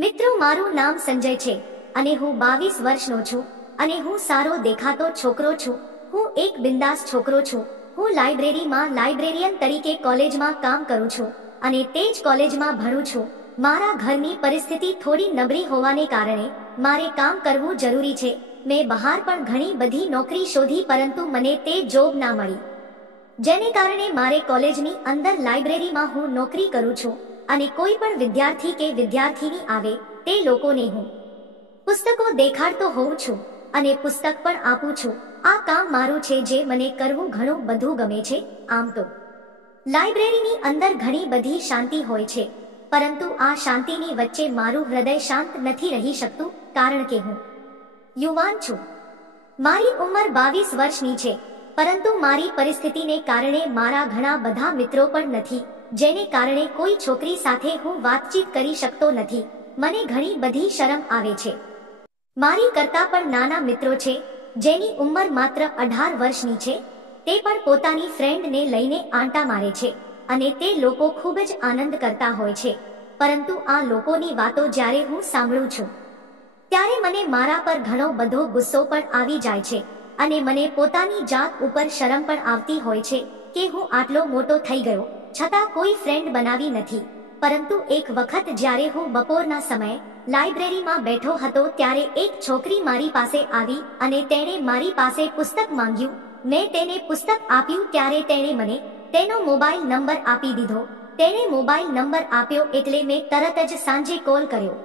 મિત્રો, મારું નામ સંજય છે અને હું 22 વર્ષનો છું અને હું સારો દેખાતો છોકરો છું. હું એક બિંદાસ છોકરો છું. હું લાઇબ્રેરીમાં લાઇબ્રેરિયન તરીકે કોલેજમાં કામ કરું છું અને તે જ કોલેજમાં ભણું છું. મારા ઘરની પરિસ્થિતિ થોડી નબળી હોવાને કારણે મારે કામ કરવું જરૂરી છે. મેં બહાર પણ ઘણી બધી નોકરી શોધી પરંતુ મને તે જોબ ના મળી, જેને કારણે મારે કોલેજની અંદર લાઇબ્રેરીમાં હું નોકરી કરું છું અને કોઈ પણ વિદ્યાર્થી કે વિદ્યાર્થીની આવે તે લોકોને હું પુસ્તકો દેખાડતો હોઉં છું અને પુસ્તક પણ આપું છું. આ કામ મારું છે જે મને કરવું ઘણું બધું ગમે છે. આમ તો લાઇબ્રેરીની અંદર ઘણી બધી શાંતિ હોય છે, પરંતુ આ શાંતિની વચ્ચે મારું હૃદય શાંત નથી રહી શકતું, કારણ કે હું યુવાન છું. મારી ઉંમર 22 વર્ષની છે, પરંતુ મારી પરિસ્થિતિને કારણે મારા ઘણા બધા મિત્રો પણ નથી, જેને કારણે કોઈ છોકરી સાથે હું વાતચીત કરી શકતો નથી. મને ઘણી બધી શરમ આવે છે. મારી કરતા પણ નાના મિત્રો છે જેની ઉંમર માત્ર 18 વર્ષની છે. તે પણ પોતાની ફ્રેન્ડને લઈને આંટા મારે છે અને તે લોકો ખૂબ જ આનંદ કરતા હોય છે. પરંતુ આ લોકોની વાતો જ્યારે હું સાંભળું છું ત્યારે મને મારા પર ઘણો બધો ગુસ્સો પણ આવી જાય છે અને મને પોતાની જાત ઉપર શરમ પણ આવતી હોય છે કે હું આટલો મોટો થઈ ગયો છતાં કોઈ ફ્રેન્ડ બનાવી નથી. પરંતુ એક વખત જ્યારે હું બપોરના સમયે લાઇબ્રેરીમાં બેઠો હતો ત્યારે એક છોકરી મારી પાસે આવી અને તેણે મારી પાસે પુસ્તક માંગ્યું. મેં તેને પુસ્તક આપ્યું ત્યારે તેણે મને તેનો મોબાઈલ નંબર આપી દીધો. તેણે મોબાઈલ નંબર આપ્યો એટલે મેં તરત જ સાંજે કોલ કર્યો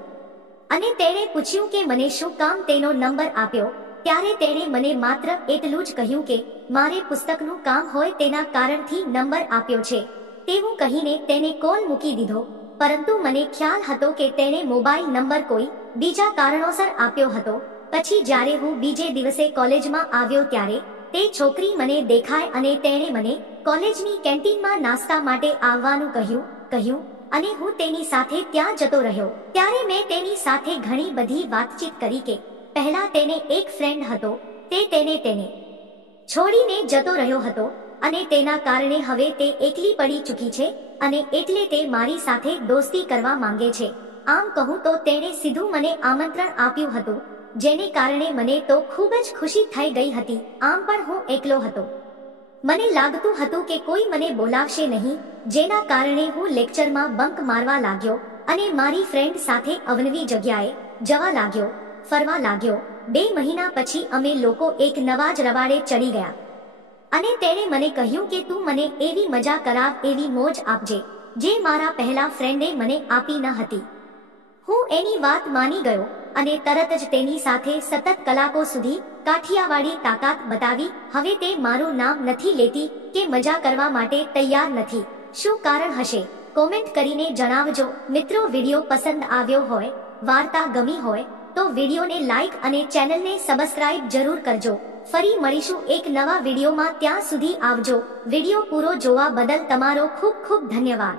અને તેણે પૂછ્યું કે મને શું કામ તેનો નંબર આપ્યો. ત્યારે તેણે મને માત્ર એટલું જ કહ્યું કે મારે પુસ્તકનું કામ હોય તેના કારણથી નંબર આપ્યો છે. તેવું કહીને તેને કોલ મૂકી દીધો. પરંતુ મને ખ્યાલ હતો કે તેણે મોબાઈલ નંબર કોઈ બીજા કારણોસર આપ્યો હતો. પછી જ્યારે હું બીજે દિવસે કોલેજમાં આવ્યો ત્યારે તે છોકરી મને દેખાય અને તેણે મને કોલેજની કેન્ટીનમાં નાસ્તા માટે આવવાનું કહ્યું અને હું તેની સાથે ત્યાં જતો રહ્યો. ત્યારે મેં તેની સાથે ઘણી બધી વાતચીત કરી કે પહેલા તેને એક ફ્રેન્ડ હતો, તે તેને છોડીને જતો રહ્યો હતો અને તેના કારણે હવે તે એકલી પડી ચૂકી છે અને એટલે તે મારી સાથે દોસ્તી કરવા માંગે છે. આમ કહું તો તેણે સીધું મને આમંત્રણ આપ્યું હતું, જેને કારણે મને તો ખૂબ જ ખુશી થઈ ગઈ હતી. આમ પણ હું એકલો હતો. મને લાગતું હતું કે કોઈ મને બોલાવશે નહીં, જેના કારણે હું લેક્ચરમાં બંક મારવા લાગ્યો અને મારી ફ્રેન્ડ સાથે અવનવી જગ્યાએ જવા લાગ્યો, ફરવા લાગ્યો. 2 મહિના પછી અમે લોકો એક નવા જ રવાડે ચડી ગયા અને તેણે મને કહ્યું કે તું મને એવી મજા કરાવ, એવી મોજ આપજે જે મારા પહેલા ફ્રેન્ડે મને આપી ન હતી. હું એની વાત માની ગયો અને તરત જ તેની સાથે સતત કલાકો સુધી કાઠિયાવાડી તાકાત બતાવી. હવે તે મારું નામ નથી લેતી કે મજા કરવા માટે તૈયાર નથી. શું કારણ હશે? કોમેન્ટ કરીને જણાવજો. મિત્રો, વિડીયો પસંદ આવ્યો હોય, વાર્તા ગમી હોય તો વિડીયોને લાઈક અને ચેનલને સબસ્ક્રાઇબ જરૂર કરજો. ફરી મળીશું એક નવા વિડીયોમાં. ત્યાં સુધી આવજો. વિડીયો પૂરો જોવા બદલ તમારો ખૂબ ખૂબ ધન્યવાદ.